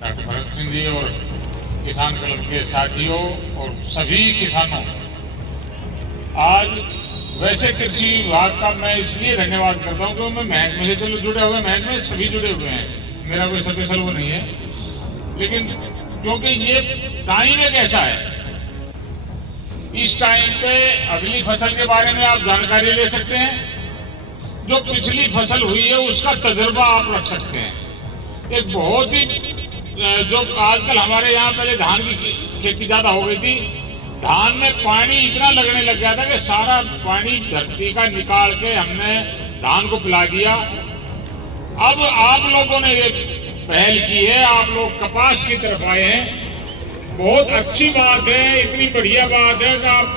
Doctor Bharat Singh ji और किसान club के साथियों और सभी किसानों, आज वैसे कृषि विभाग का मैं इसलिए धन्यवाद करता हूं कि मैं महकमे से चलो जुड़े हुए, महकमे सभी जुड़े हुए हैं, मेरा कोई स्पेशल वो नहीं है, लेकिन क्योंकि ये टाइम एक ऐसा है, इस टाइम पे अगली फसल के बारे में आप जानकारी ले सकते हैं, जो पिछली फसल हुई है उसका तजुर्बा आप रख सकते हैं। एक बहुत ही जो आजकल हमारे यहाँ पहले धान की खेती ज्यादा हो गई थी, धान में पानी इतना लगने लग गया था कि सारा पानी धरती का निकाल के हमने धान को पिला दिया। अब आप लोगों ने एक पहल की है, आप लोग कपास की तरफ आए हैं, बहुत अच्छी बात है, इतनी बढ़िया बात है कि आप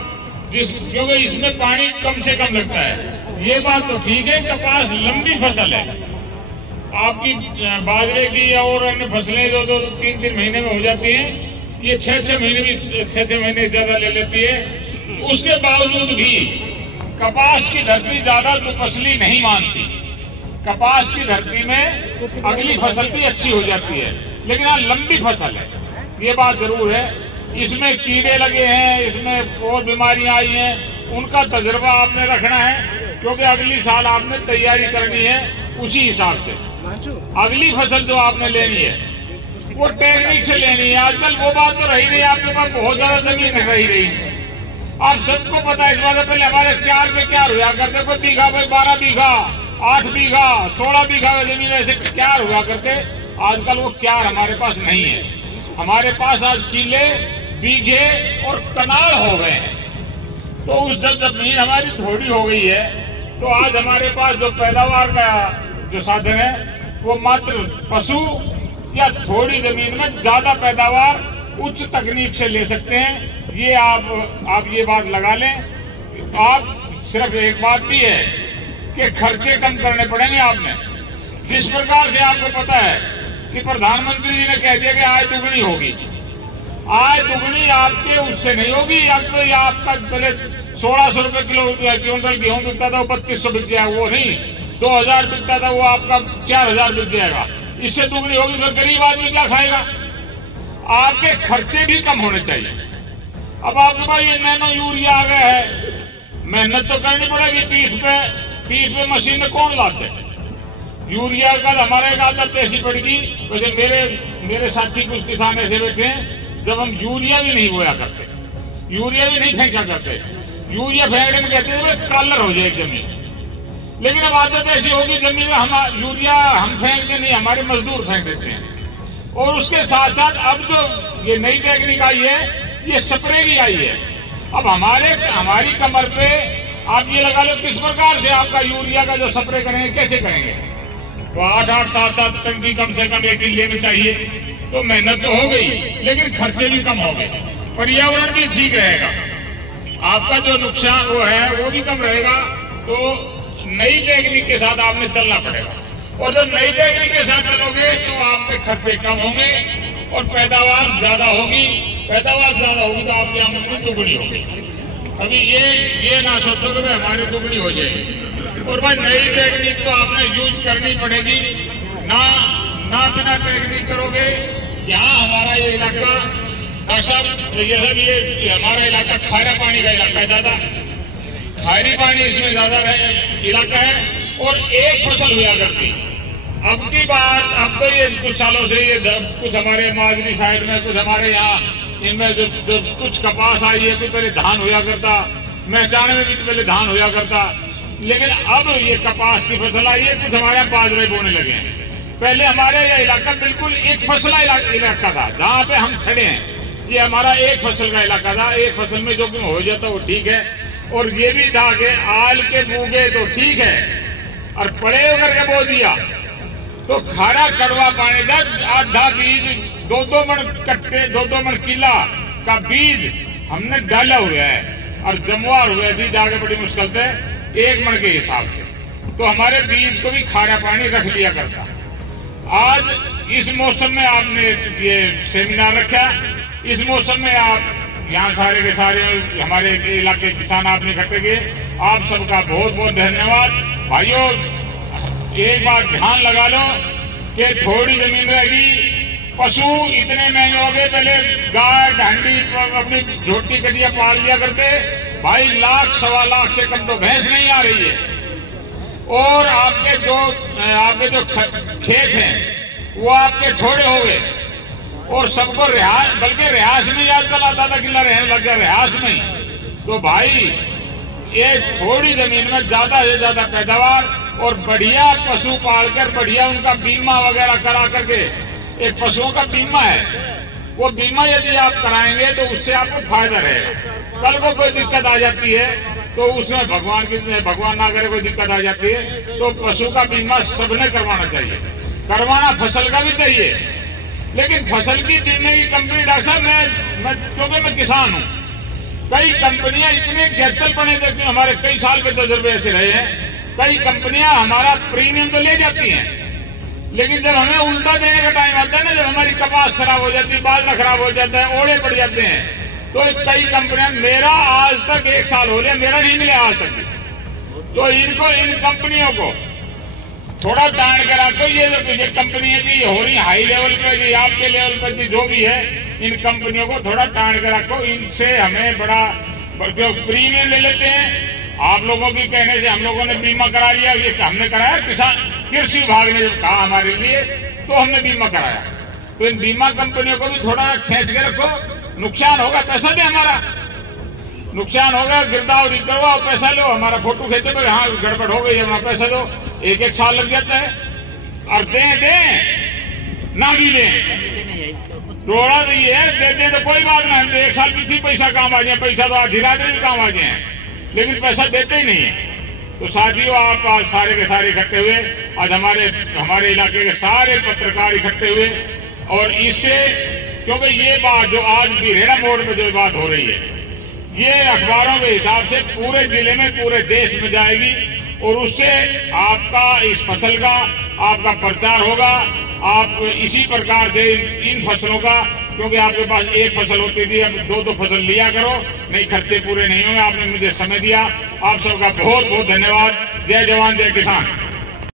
क्योंकि इसमें पानी कम से कम लगता है, ये बात तो ठीक है। कपास लंबी फसल है, आपकी बाजरे की और अन्य फसलें जो 2-3 महीने में हो जाती हैं, ये 6-6 महीने भी 6-6 महीने ज्यादा ले लेती है। उसके बावजूद भी कपास की धरती ज्यादा दुपसली नहीं मानती, कपास की धरती में अगली फसल भी अच्छी हो जाती है, लेकिन हाँ लंबी फसल है, ये बात जरूर है। इसमें कीड़े लगे हैं, इसमें और बीमारियां आई हैं, उनका तजुर्बा आपने रखना है, क्योंकि अगली साल आपने तैयारी करनी है उसी हिसाब से। अगली फसल जो आपने लेनी है वो टेक्निक से लेनी है। आजकल वो बात तो रही नहीं, आपके पास बहुत ज्यादा जमीन रही रही, आप सबको पता है। इस बात पहले हमारे क्यार पे क्यार हुआ करते, कोई बीघा पे 12 बीघा 8 बीघा 16 बीघा जमीन ऐसे क्यार हुआ करते। आजकल वो क्यार हमारे पास नहीं है, हमारे पास आज किले बीघे और कनाल हो गए हैं। तो उस जब जमीन हमारी थोड़ी हो गई है, तो आज हमारे पास जो पैदावार का जो साधन है वो मात्र पशु या थोड़ी जमीन में ज्यादा पैदावार उच्च तकनीक से ले सकते हैं। ये आप ये बात लगा लें। आप सिर्फ एक बात भी है कि खर्चे कम करने पड़ेंगे आपने। जिस प्रकार से आपको पता है कि प्रधानमंत्री जी ने कह दिया कि आय दुगनी होगी, आय दुगनी आपके उससे नहीं होगी। आपका पहले 1600 रुपए क्विंटल गेहूं बिकता था, वो 3200 बिक गया, वो नहीं 2000 बिकता था, वो आपका 4000 बिक जाएगा। इससे दुगनी होगी, फिर गरीब आदमी क्या खाएगा? आपके खर्चे भी कम होने चाहिए। अब आपके पास ये नैनो यूरिया आ गया है, मेहनत तो करनी पड़ेगी, पीठ पे मशीन में कौन लाते? यूरिया का हमारे एक आदत ऐसी पड़ेगी, वैसे मेरे साथी कुछ किसान ऐसे बैठे हैं, जब हम यूरिया भी नहीं बोया करते, यूरिया भी नहीं फेंका करते, यूरिया फेंकने में कहते थे कलर हो जाए जमीन। लेकिन अब आदत ऐसी होगी जमीन में, हम यूरिया हम फेंकते नहीं, हमारे मजदूर फेंक देते हैं। और उसके साथ साथ अब जो ये नई टेक्निक आई है, ये स्प्रे की आई है। अब हमारी कमर पे आप ये लगा लो किस प्रकार से आपका यूरिया का जो स्प्रे करेंगे, कैसे करेंगे? तो 8-8 7-7 टंकी कम से कम एक किले में चाहिए। तो मेहनत तो हो गई, लेकिन खर्चे भी कम हो गए, पर्यावरण भी ठीक रहेगा, आपका जो नुकसान वो है वो भी कम रहेगा। तो नई टेक्निक के साथ आपने चलना पड़ेगा, और जब नई टेक्निक के साथ चलोगे तो आपके खर्चे कम होंगे और पैदावार ज्यादा होगी। पैदावार ज्यादा होगी तो आपकी आमदनी दुगनी होगी। अभी ये ना सोचो कि हमारी दुगनी हो जाएगी। और भाई नई टेक्निक तो आपने यूज करनी पड़ेगी, ना बिना टेक्निक करोगे। यहाँ हमारा ये इलाका ये हमारा इलाका खारा पानी का इलाका है, ज्यादा खारी पानी इसमें ज्यादा इलाका है, और एक फसल हुआ करती। अब की बात, अब तो ये कुछ सालों से ये कुछ हमारे माजरी साइड में, कुछ हमारे यहाँ इनमें जो कुछ कपास आई है, कुछ पहले धान हुआ करता, महचाने में भी तो पहले धान हुआ करता, लेकिन अब ये कपास की फसल आई है, कुछ हमारे यहाँ बाजरे बोने लगे हैं। पहले हमारे यह इलाका बिल्कुल एक फसला इलाका था, जहाँ पे हम खड़े हैं, ये हमारा एक फसल का इलाका था। एक फसल में जो हो जाता वो ठीक है, और ये भी था कि आल के बूगे तो ठीक है, और पड़े करके बो दिया तो खारा कड़वा पानी का आधा बीज 2-2 मन कट्टे 2-2 मन किला का बीज हमने डाला हुआ है, और जमवार हुए थी जाके बड़ी मुश्किल से 1 मन के हिसाब से। तो हमारे बीज को भी खारा पानी रख लिया करता। आज इस मौसम में आपने ये सेमिनार रखा, इस मौसम में आप यहाँ सारे के सारे हमारे इलाके किसान आपने इकट्ठे किए, आप सबका बहुत बहुत धन्यवाद। भाइयों, एक बात ध्यान लगा लो कि थोड़ी जमीन रहेगी पशु इतने महंगे हो गए। पहले गाय ढांडी अपनी झोटी कटिया पाल लिया करते भाई, लाख सवा लाख से कम तो भैंस नहीं आ रही है। और आपके जो खेत हैं वो आपके थोड़े हो गए और सबको रिहास, बल्कि रिहास में आजकल आधा किला रहने लग गया रिहास में। तो भाई एक थोड़ी जमीन में ज्यादा से ज्यादा पैदावार और बढ़िया पशु पालकर बढ़िया उनका बीमा वगैरह करा करके, एक पशुओं का बीमा है, वो बीमा यदि आप कराएंगे तो उससे आपको फायदा रहेगा। कल को कोई दिक्कत आ जाती है तो उसमें भगवान ना करे कोई दिक्कत आ जाती है तो पशु का बीमा सबने करवाना चाहिए। करवाना फसल का भी चाहिए, लेकिन फसल की बीमे की कंपनी, डॉक्टर साहब क्योंकि मैं किसान हूं, कई कंपनियां इतने गैतल बने थे कि हमारे कई साल के तजुर्बे ऐसे रहे हैं, कई कंपनियां हमारा प्रीमियम तो ले जाती हैं, लेकिन जब हमें उल्टा देने का टाइम आता है ना, जब हमारी कपास खराब हो जाती है, बाजरा खराब हो जाता है, ओले पड़ जाते हैं, तो कई कंपनियां, मेरा आज तक 1 साल हो गया, मेरा नहीं मिला आज तक। तो इन कंपनियों को थोड़ा तान कर रखो। ये कंपनी है जी हो रही हाई लेवल पे जी, आपके लेवल पे जी, जो भी है, इन कंपनियों को थोड़ा तान कर रखो। इनसे हमें बड़ा जो प्रीमियम ले लेते हैं, आप लोगों की कहने से हम लोगों ने बीमा करा लिया, ये हमने कराया, कृषि विभाग ने जब कहा हमारे लिए तो हमने बीमा कराया। तो इन बीमा कंपनियों को भी थोड़ा खींच के रखो। नुकसान होगा पैसा दे, हमारा नुकसान होगा, गिरदाव करवाओ, पैसा लो, हमारा फोटो खींचे, हाँ गड़बड़ हो गई, हमारा पैसा दो। 1 साल लग जाता है और दें ना भी दें, रोड़ा नहीं है, दे तो कोई बात नहीं, तो 1 साल पीछे पैसा काम आ जाए, पैसा तो आधी रात में भी काम आ जाए, लेकिन पैसा देते ही नहीं है। तो साथियों, आप आज सारे के सारे इकट्ठे हुए, आज हमारे इलाके के सारे पत्रकार इकट्ठे हुए, और इससे, क्योंकि ये बात जो आज बिरहेड़ा मोड़ में जो बात हो रही है, ये अखबारों के हिसाब से पूरे जिले में, पूरे देश में जाएगी, और उससे आपका इस फसल का आपका प्रचार होगा। आप इसी प्रकार से इन फसलों का, क्योंकि आपके पास एक फसल होती थी, अब 2 फसल लिया करो, नहीं खर्चे पूरे नहीं होंगे। आपने मुझे समय दिया, आप सबका बहुत बहुत धन्यवाद। जय जवान जय किसान।